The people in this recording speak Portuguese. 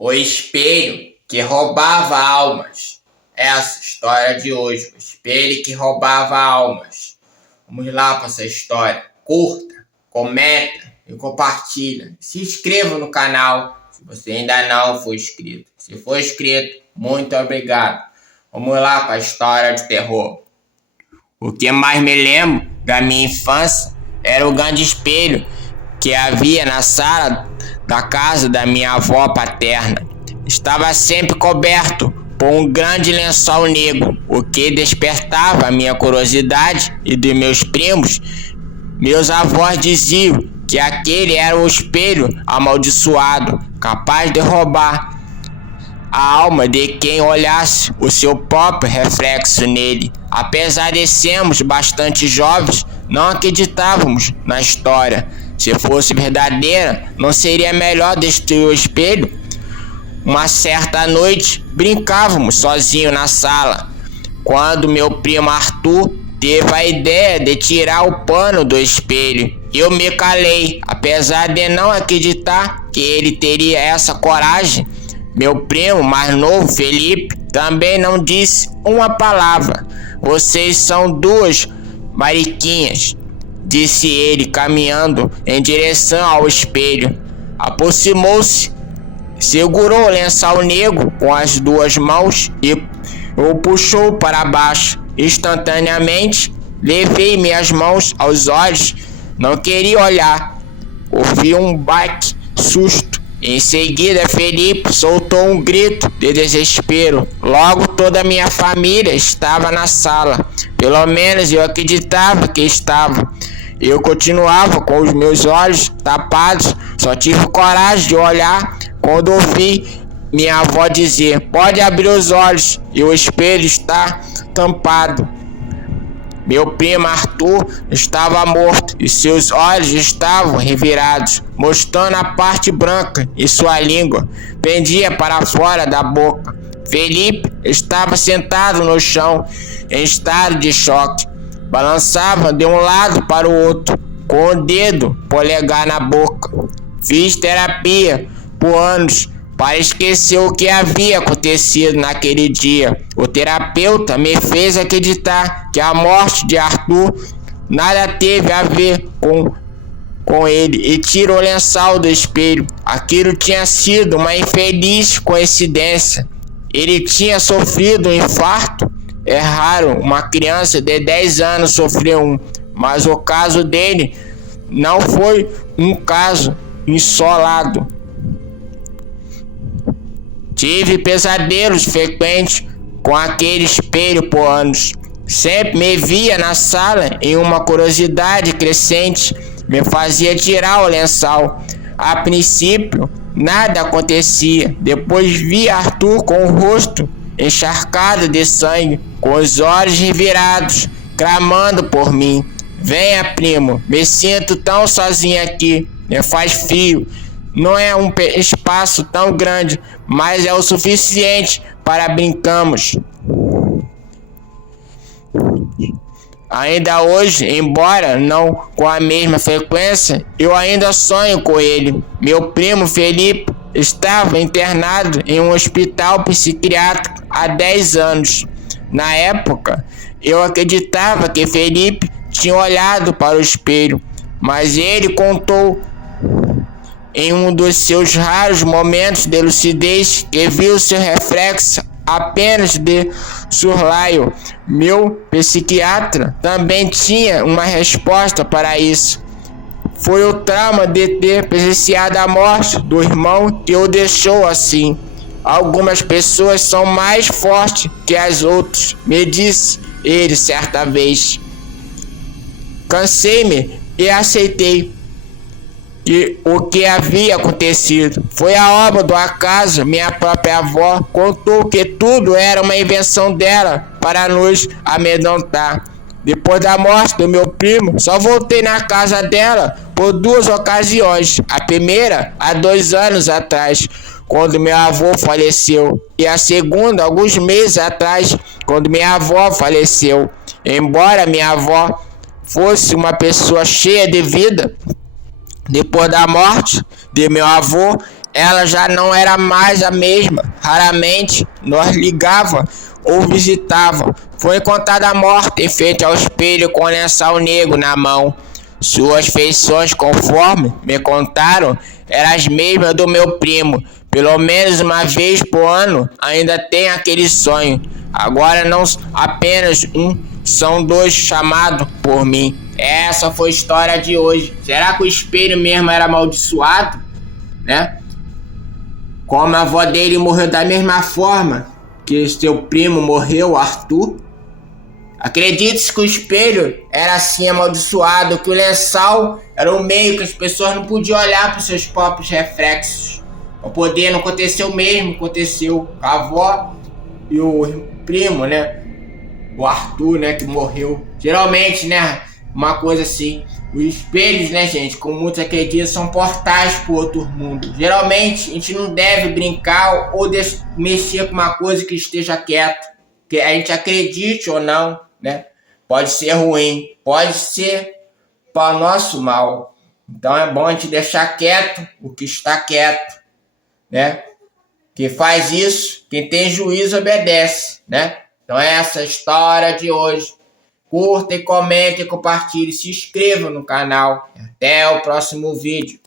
O espelho que roubava almas. Essa história de hoje. O espelho que roubava almas. Vamos lá para essa história. Curta, comenta e compartilha. Se inscreva no canal se você ainda não for inscrito. Se for inscrito, muito obrigado. Vamos lá para a história de terror. O que mais me lembro da minha infância era o grande espelho que havia na sala da casa da minha avó paterna. Estava sempre coberto por um grande lençol negro, o que despertava a minha curiosidade e de meus primos. Meus avós diziam que aquele era o espelho amaldiçoado, capaz de roubar a alma de quem olhasse o seu próprio reflexo nele. Apesar de sermos bastante jovens, não acreditávamos na história. Se fosse verdadeira, não seria melhor destruir o espelho? Uma certa noite, brincávamos sozinhos na sala, quando meu primo Arthur teve a ideia de tirar o pano do espelho. Eu me calei, apesar de não acreditar que ele teria essa coragem. Meu primo mais novo, Felipe, também não disse uma palavra. Vocês são duas mariquinhas, disse ele, caminhando em direção ao espelho. Aproximou-se, segurou o lençol negro com as duas mãos e o puxou para baixo. Instantaneamente, levei minhas mãos aos olhos. Não queria olhar. Ouvi um baque, susto. Em seguida, Felipe soltou um grito de desespero. Logo, toda a minha família estava na sala. Pelo menos eu acreditava que estava. Eu continuava com os meus olhos tapados. Só tive coragem de olhar quando ouvi minha avó dizer: "Pode abrir os olhos e o espelho está tampado." Meu primo Arthur estava morto e seus olhos estavam revirados, mostrando a parte branca e sua língua pendia para fora da boca. Felipe estava sentado no chão em estado de choque. Balançava de um lado para o outro, com o dedo polegar na boca. Fiz terapia por anos para esquecer o que havia acontecido naquele dia. O terapeuta me fez acreditar que a morte de Arthur nada teve a ver com ele e tirou o lençol do espelho. Aquilo tinha sido uma infeliz coincidência. Ele tinha sofrido um infarto. É raro uma criança de 10 anos sofrer um, mas o caso dele não foi um caso isolado. Tive pesadelos frequentes com aquele espelho por anos. Sempre me via na sala e uma curiosidade crescente me fazia tirar o lençol. A princípio, nada acontecia. Depois vi Arthur com o rosto encharcado de sangue, com os olhos revirados, clamando por mim. "Venha, primo, me sinto tão sozinho aqui, me faz frio. Não é um espaço tão grande, mas é o suficiente para brincarmos." Ainda hoje, embora não com a mesma frequência, eu ainda sonho com ele. Meu primo Felipe estava internado em um hospital psiquiátrico há 10 anos. Na época, eu acreditava que Felipe tinha olhado para o espelho, mas ele contou em um dos seus raros momentos de lucidez que viu seu reflexo apenas de soslaio. Meu psiquiatra também tinha uma resposta para isso. Foi o trauma de ter presenciado a morte do irmão que o deixou assim. "Algumas pessoas são mais fortes que as outras", me disse ele certa vez. Cansei-me e aceitei. E o que havia acontecido foi a obra do acaso. Minha própria avó contou que tudo era uma invenção dela para nos amedrontar. Depois da morte do meu primo, só voltei na casa dela por 2 ocasiões. A primeira, há 2 anos atrás, quando meu avô faleceu, e a segunda, alguns meses atrás, quando minha avó faleceu. Embora minha avó fosse uma pessoa cheia de vida, depois da morte de meu avô, ela já não era mais a mesma. Raramente nós ligava ou visitava. Foi encontrada morta em frente ao espelho com um lençol negro na mão. Suas feições, conforme me contaram, eram as mesmas do meu primo. Pelo menos uma vez por ano ainda tem aquele sonho. Agora não apenas um, são dois chamados por mim. Essa foi a história de hoje. Será que o espelho mesmo era amaldiçoado? Né? Como a avó dele morreu da mesma forma que seu primo morreu, Arthur. Acredite-se que o espelho era assim amaldiçoado, que o lençol era o meio que as pessoas não podiam olhar para os seus próprios reflexos. Para poder, não aconteceu o mesmo, aconteceu com a avó e o primo, né? O Arthur, né, que morreu. Geralmente, né, uma coisa assim, os espelhos, né, gente, como muitos acreditam, são portais para o outro mundo. Geralmente, a gente não deve brincar ou mexer com uma coisa que esteja quieto, que a gente acredite ou não, né? Pode ser ruim, pode ser para o nosso mal. Então é bom a gente deixar quieto o que está quieto, né? Quem faz isso, quem tem juízo obedece, né? Então é essa a história de hoje. Curta e comente e compartilhe, se inscreva no canal. Até o próximo vídeo.